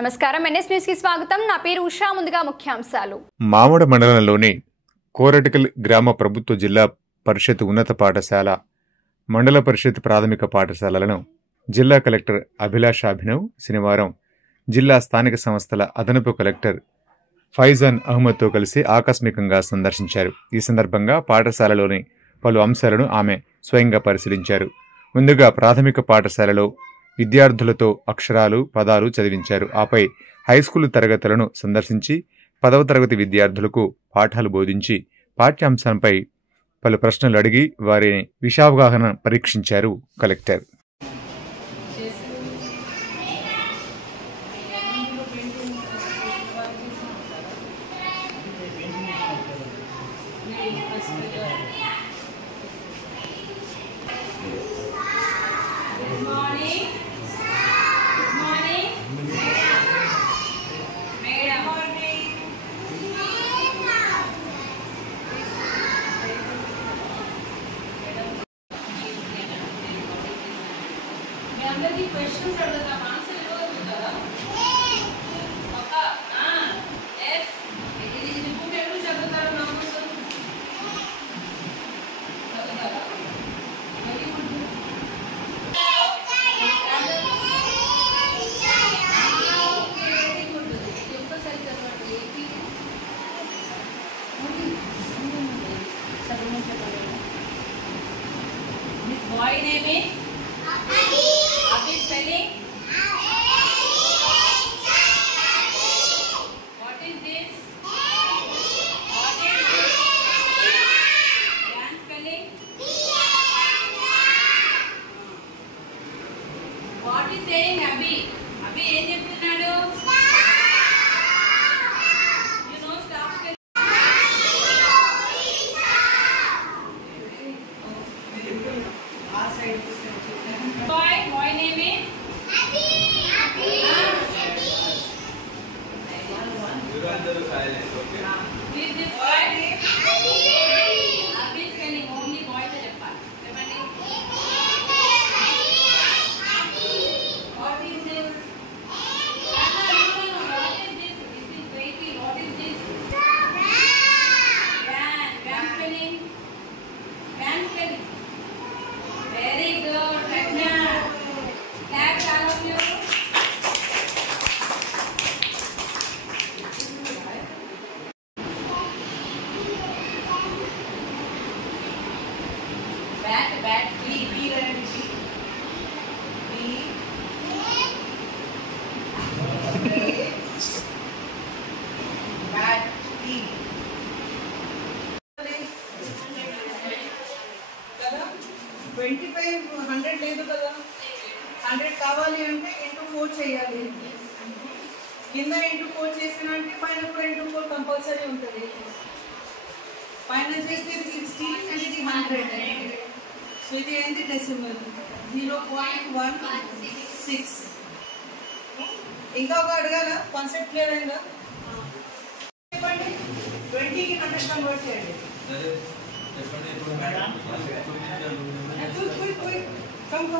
నమస్కారం NS news కి స్వాగతం. నా పేరు ఉషా. ముందుగా ముఖ్యాంశాలు. మామిడి మండలంలోని కోరటికల్ గ్రామ ప్రభుత్వ జిల్లా పరిషత్ ఉన్నత పాఠశాల, మండల పరిషత్ ప్రాథమిక పాఠశాలలను జిల్లా కలెక్టర్ అభిలాష్ అభినవ్ శనివారం జిల్లా స్థానిక సంస్థల అదనపు కలెక్టర్ ఫైజాన్ అహ్మద్తో కలిసి ఆకస్మికంగా సందర్శించారు. ఈ సందర్భంగా పాఠశాలలోని పలు అంశాలను ఆమె స్వయంగా పరిశీలించారు. ముందుగా ప్రాథమిక పాఠశాలలో విద్యార్థులతో అక్షరాలు, పదాలు చదివించారు. ఆపై హైస్కూలు తరగతులను సందర్శించి 10వ తరగతి విద్యార్థులకు పాఠాలు బోధించి పాఠ్యాంశంపై పలు ప్రశ్నలు అడిగి వారిని విషయావగాహన పరీక్షించారు కలెక్టర్. అందరికీ క్వశ్చన్స్ అడుగుతాం, ఆన్సర్ ఇవ్వగలుగుతారా? ఇది బుక్ ఎప్పుడు చదువుతారు? నామోస్ చదువుతారా? Very good. Very good. ఇది ఒక్కసారి చదవండి. This boy name is Abhi spelling? What is this? What is this? Yan spelling? What is saying Abhi? Abhi ఏం చెప్తున్నాడు? You know stop spelling? Boy name is? Who is this boy? Abhi spelling only boy to చెప్పాలి. చెప్పండి. What is this? No. What is this? This is baby. What is this? Van spelling? Van spelling? Very good. Pragna. Clap all of you. Bat. B and B. Bat B. కదా 2500 లేదు కదా, 100 కావాలి అంటే into 4 చేయాలి. కింద into 4 చేసినా అంటే పైన కూడా ఇంటూ 4 కంపల్సరీ ఉంటుంది. పైన చేస్తే ఇది 16 అండ్ ఇది 100. సో ఇది ఏంటి డెసిమల్ 0.116. ఇంకా ఒక అడగాల, కాన్సెప్ట్ క్లియర్ అయిందా? చెప్పండి. 20కి 100 కన్వర్ట్ చేయండి. Quick. Come.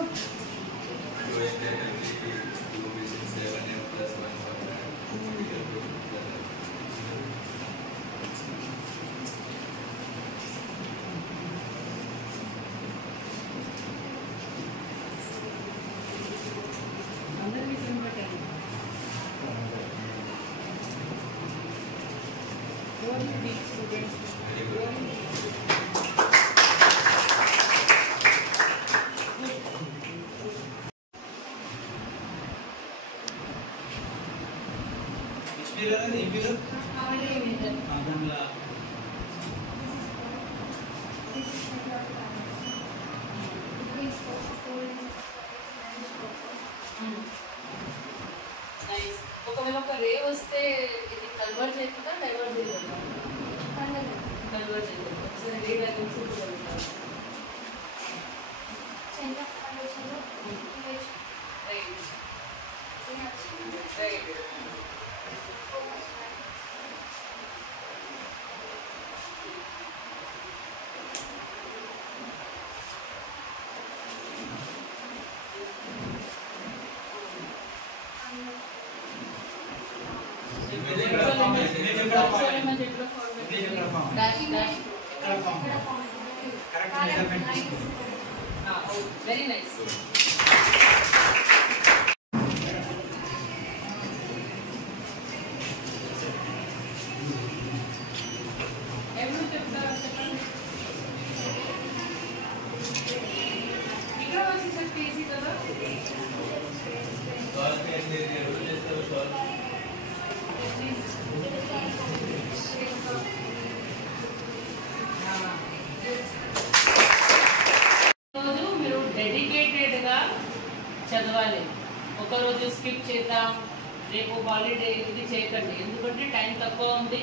ఒకవేళ ఒక రే వస్తే ఇది కన్వర్ట్ చేస్తుందా, డైవర్ట్ చేయగలుగుతా? కన్వర్ట్ చేయగలుగుతా. ఒకసారి రే డైవర్ట్ చేయగలుగుతా. రైట్. Very nice. ఎవరు చెప్తారు చెప్పండి. ఇక్కడ వచ్చి చెప్తే ఈజీ కదా. రోజు మీరు డెడికేటెడ్గా చదవాలి. ఒకరోజు స్కిప్ చేద్దాం, రేపు హాలిడే, ఇది చేయకండి. ఎందుకంటే టైం తక్కువ ఉంది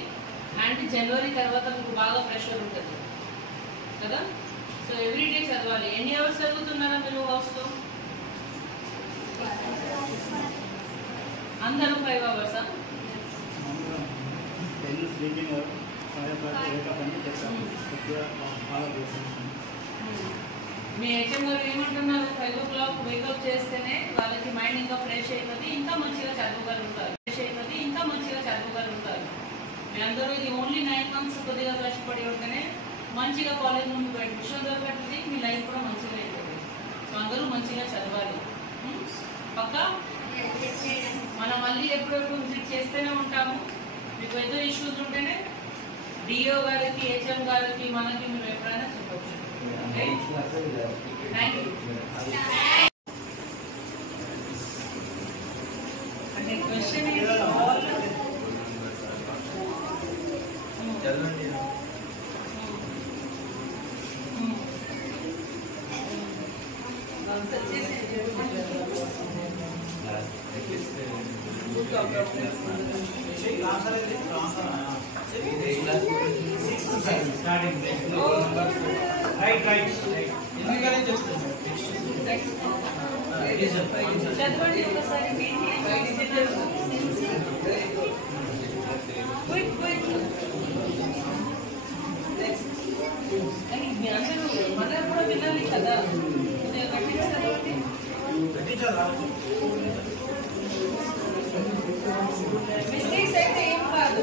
అండ్ జనవరి తర్వాత మీకు బాగా ప్రెషర్ ఉంటుంది కదా. సో ఎవ్రీడే చదవాలి. ఎన్ని అవర్స్ చదువుతున్నారా మీరు హౌస్లో? అందరూ 5 అవర్సా? మీ హెచ్ఎం గారు ఏమంటున్నారు? 5 o'clock వేకప్ చేస్తేనే వాళ్ళకి మైండ్ ఇంకా ఫ్రెష్ అవుతుంది, ఇంకా మంచిగా చదవగలుగుతారు. మీ అందరూ ఇది ఓన్లీ 9 months కొద్దిగా కష్టపడి ఉంటేనే మంచిగా కాలేజ్ ముందు అడ్మిషన్ దొరకట్టుంది, మీ లైఫ్ కూడా మంచిగా అవుతుంది. సో అందరూ మంచిగా చదవాలి. పక్కా మనం మళ్ళీ ఎప్పుడెప్పుడు విజిట్ చేస్తూనే ఉంటాము. మీకు ఏదో ఇష్యూస్ ఉంటేనే డిఓ గారికి, హెచ్ఎం గారికి, మనకి మీరు ఎప్పుడైనా చెప్పవచ్చు. Thank you. అంటే క్వశ్చన్ చదవండి ఒకసారి. మళ్ళీ కూడా వినాలి కదా. మిస్టేక్స్ అయితే ఏం కాదు.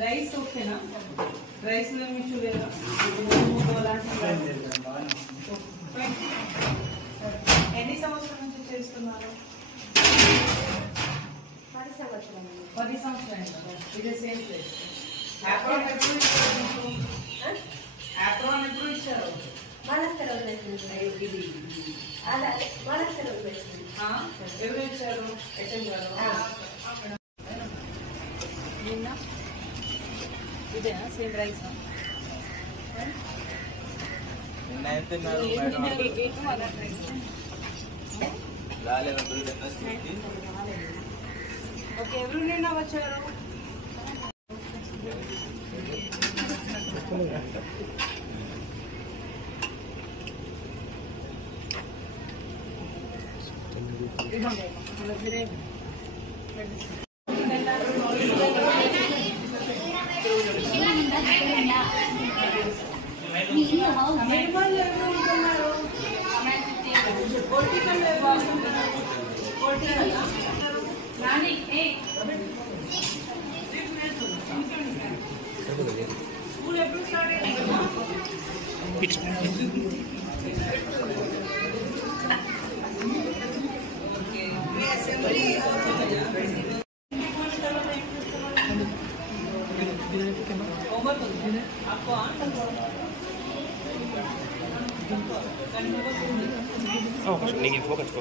రైస్ ఓకేనా? రైస్ లో మీకు లేదా? ఎన్ని సంవత్సరాల నుంచి చేస్తున్నారు? 10 సంవత్సరాలు. ఇదే సేమ్ ప్లేస్. యాప్రాన్ ఎప్పుడు ఇచ్చారు? ఎవరు ఇచ్చారు? హెచ్ఎం గారు. ఇదేనా సేమ్ రైస్? ఓకే, ఎవరు నిన్న వచ్చారు? స్కూల్ ఎప్పుడు స్టార్ట్ అయింది? అసెంబ్లీ ఫోకస్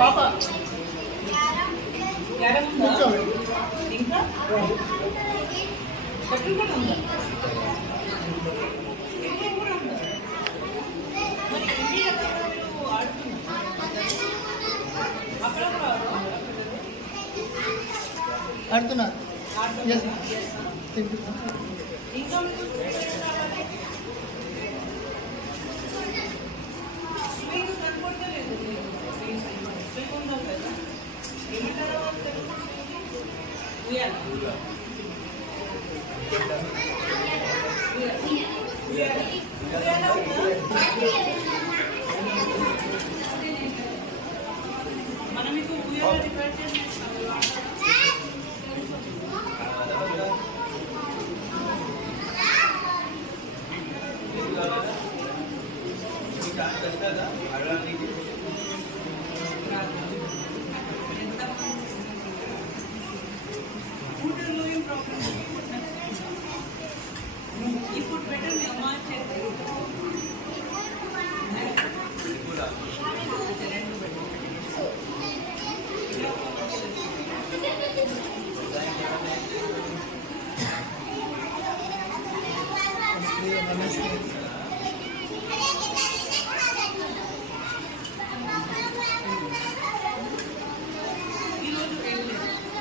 పాప ఇంకా ఆడుతున్నారు. Yes, ma'am. Thank you. ఇంకా మీకు స్వింగ్ కనపడలేదు. స్వింగ్ ఉందో కదా ఏమంటారో ఉయ్యాల మనం మీకు ఉయ్యాల రిపేర్ చేస్తాం. స్కూటర్లో ఏం ప్రాబ్లం ఇప్పుడు బెటర్ మీ అమ్మ Namaste.